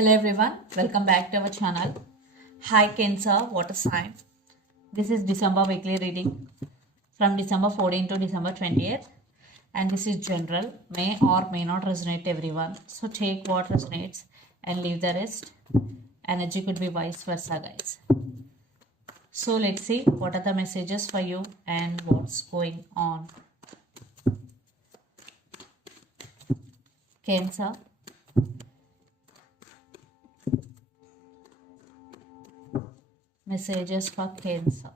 Hello everyone, welcome back to our channel. Hi Cancer, water sign. This is December weekly reading from December 14 to December 20th, and this is general, may or may not resonate everyone. So take what resonates and leave the rest. Energy could be vice versa, guys. So let's see what are the messages for you and what's going on. Cancer. Messages for Cancer.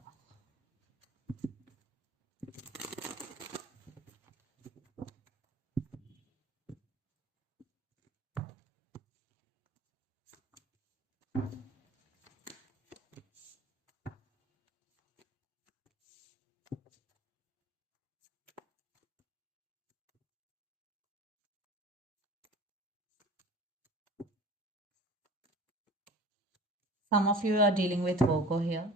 Some of you are dealing with Virgo here.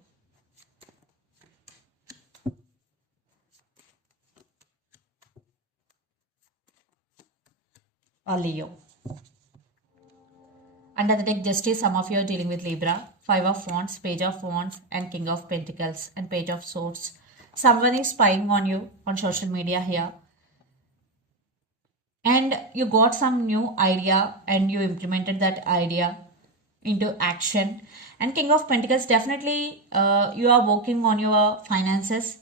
Or Leo. Under the deck Justice, some of you are dealing with Libra, Five of Wands, Page of Wands, and King of Pentacles, and Page of Swords. Someone is spying on you on social media here. And you got some new idea and you implemented that idea into action. And King of Pentacles, definitely you are working on your finances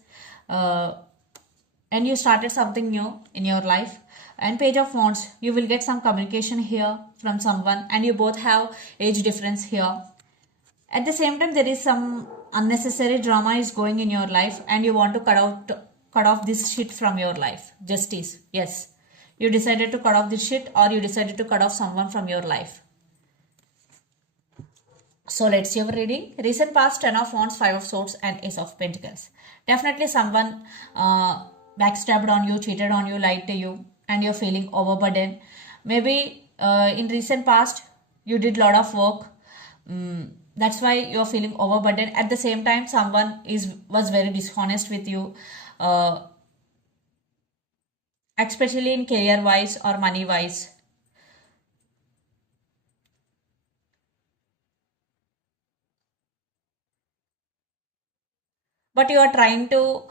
and you started something new in your life. And Page of Wands, you will get some communication here from someone, and you both have age difference here. At the same time, there is some unnecessary drama is going in your life, and you want to cut off this shit from your life. Justice, yes, you decided to cut off this shit, or you decided to cut off someone from your life. So let's see our reading. Recent past, Ten of Wands, Five of Swords, and Ace of Pentacles. Definitely someone backstabbed on you, cheated on you, lied to you, and you're feeling overburdened. Maybe in recent past you did lot of work. That's why you're feeling overburdened. At the same time, someone was very dishonest with you, especially in career wise or money wise. But you are trying to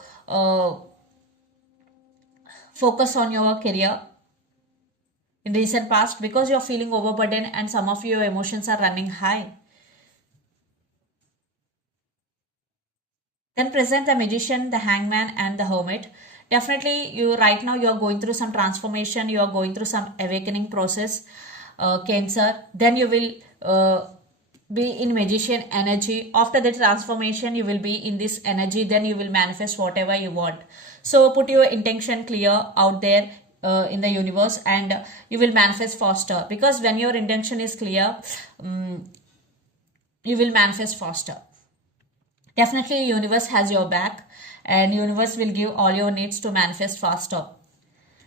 focus on your career in recent past because you're feeling overburdened and some of your emotions are running high. Then present the Magician, the Hangman, and the Hermit. Definitely you right now you are going through some transformation, you are going through some awakening process, Cancer. Then you will be in Magician energy. After the transformation you will be in this energy, then you will manifest whatever you want. So put your intention clear out there in the universe, and you will manifest faster, because when your intention is clear, you will manifest faster. Definitely universe has your back, and universe will give all your needs to manifest faster.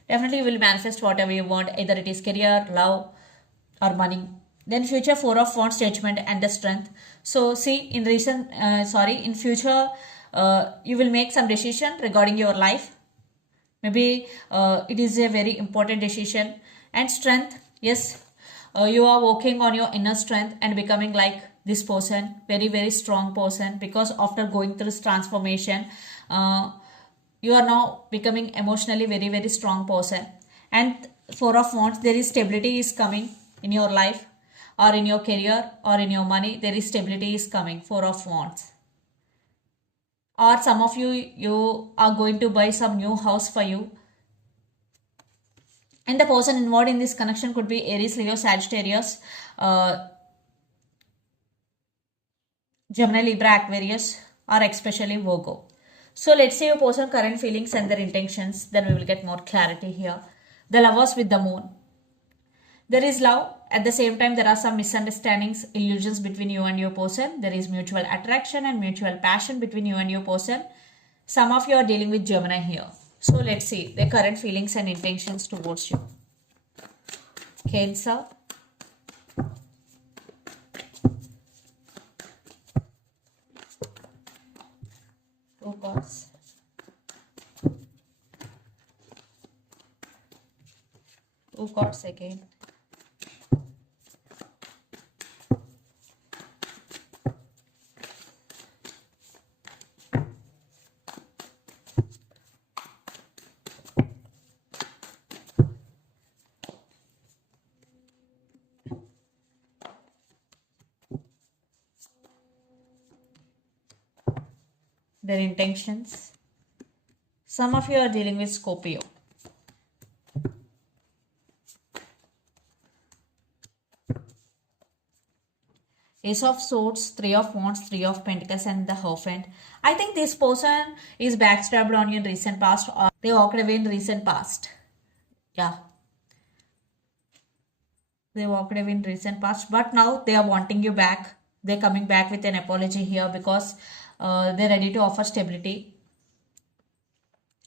Definitely you will manifest whatever you want, either it is career, love, or money. Then future, Four of Wands, Judgment, and the Strength. So see, in in future you will make some decision regarding your life. Maybe it is a very important decision. And Strength, yes, you are working on your inner strength and becoming like this person, very strong person, because after going through this transformation, you are now becoming emotionally very strong person. And Four of Wands, there is stability is coming in your life, or in your career, or in your money. There is stability is coming. Four of Wands. Or some of you are going to buy some new house for you. And the person involved in this connection could be Aries, Leo, Sagittarius, Gemini, Libra, Aquarius, or especially Virgo. So let's see your person's current feelings and their intentions. Then we will get more clarity here. The Lovers with the Moon. There is love. At the same time, there are some misunderstandings, illusions between you and your person. There is mutual attraction and mutual passion between you and your person. Some of you are dealing with Gemini here. So let's see their current feelings and intentions towards you. Cancer. Two cards. Two cards again. their intentions. Some of you are dealing with Scorpio. Ace of Swords, Three of Wands, Three of Pentacles, and the Hierophant. I think this person is backstabbed on you in recent past, or they walked away in recent past. Yeah. They walked away in recent past, but now they are wanting you back. They're coming back with an apology here because they're ready to offer stability.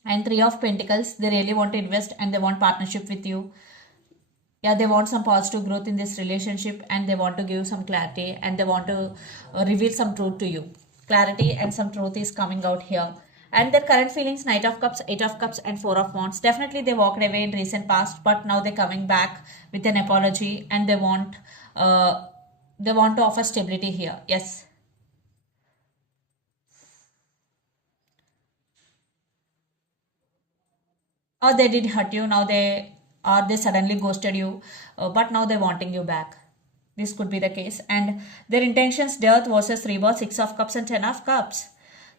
And Three of Pentacles, they really want to invest and they want partnership with you. Yeah, they want some positive growth in this relationship and they want to give some clarity and they want to reveal some truth to you. Clarity and some truth is coming out here. And their current feelings, Knight of Cups, Eight of Cups, and Four of Wands. Definitely they walked away in recent past, but now they're coming back with an apology and they want to offer stability here. Yes. Or they did hurt you, now they suddenly ghosted you, but now they're wanting you back. This could be the case. And their intentions, death versus rebirth, Six of Cups and Ten of Cups.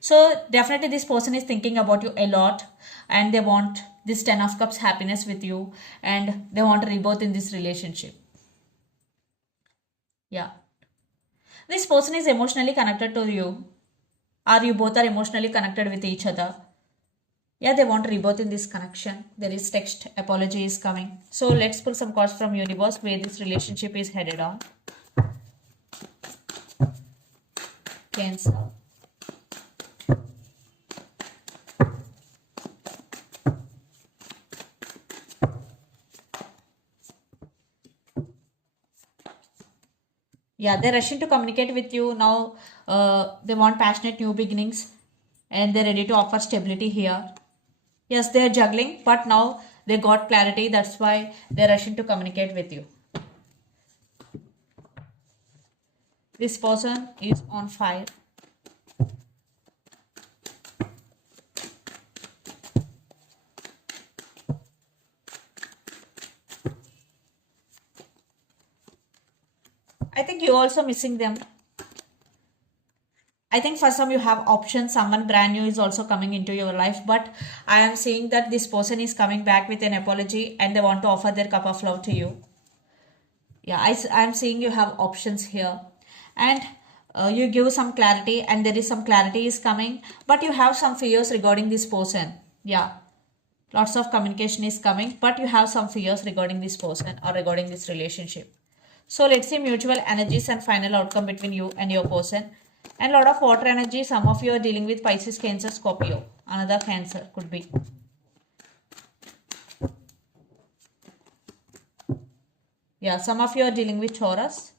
So definitely this person is thinking about you a lot and they want this Ten of Cups happiness with you and they want a rebirth in this relationship. Yeah. This person is emotionally connected to you, or you both are emotionally connected with each other. Yeah, they want rebirth in this connection. There is text apology is coming. So let's pull some cards from universe where this relationship is headed on. Cancer. Yeah, they're rushing to communicate with you now. They want passionate new beginnings and they're ready to offer stability here. Yes, they're juggling, but now they got clarity. That's why they're rushing to communicate with you. This person is on fire. I think you're also missing them. I think for some you have options. Someone brand new is also coming into your life, but I am seeing that this person is coming back with an apology and they want to offer their cup of love to you. Yeah, I'm seeing you have options here and you give some clarity and there is some clarity is coming, but you have some fears regarding this person. Yeah, lots of communication is coming, but you have some fears regarding this person or regarding this relationship. So let's see mutual energies and final outcome between you and your person. And a lot of water energy. Some of you are dealing with Pisces, Cancer, Scorpio. Another Cancer could be. Yeah, some of you are dealing with Taurus.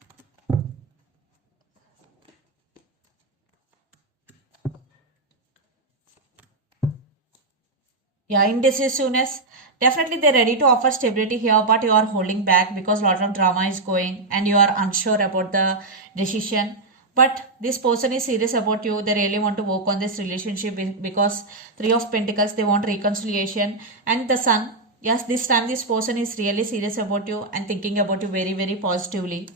Yeah, indecisiveness. Definitely they're ready to offer stability here, but you are holding back because a lot of drama is going and you are unsure about the decision. But this person is serious about you. They really want to work on this relationship because Three of Pentacles, they want reconciliation. And the Sun, yes, this time this person is really serious about you and thinking about you very, very positively.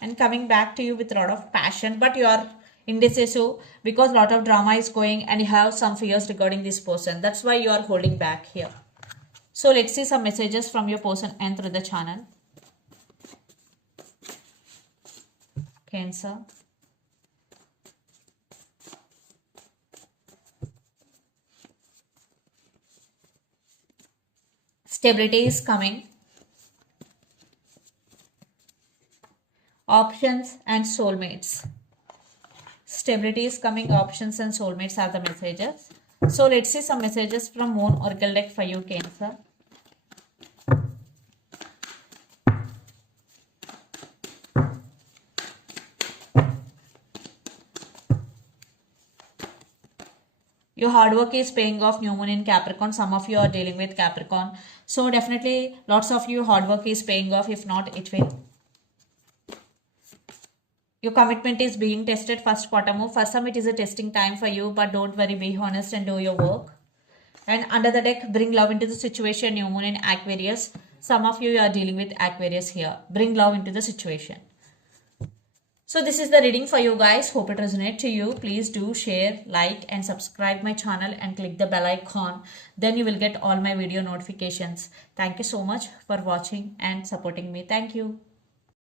And coming back to you with a lot of passion, but you are indecisive because a lot of drama is going and you have some fears regarding this person. That's why you are holding back here. So let's see some messages from your person and through the channel. Cancer. Stability is coming. Options and soulmates. Stability is coming. Options and soulmates are the messages. So let's see some messages from Moon Oracle deck for you, Cancer. Your hard work is paying off. New moon in Capricorn. Some of you are dealing with Capricorn. So definitely lots of you hard work is paying off. If not, it will. Your commitment is being tested. First quarter move. For some it is a testing time for you. But don't worry. Be honest and do your work. And under the deck, bring love into the situation. New moon in Aquarius. Some of you are dealing with Aquarius here. Bring love into the situation. So this is the reading for you guys. Hope it resonates to you. Please do share, like and subscribe my channel and click the bell icon. Then you will get all my video notifications. Thank you so much for watching and supporting me. Thank you.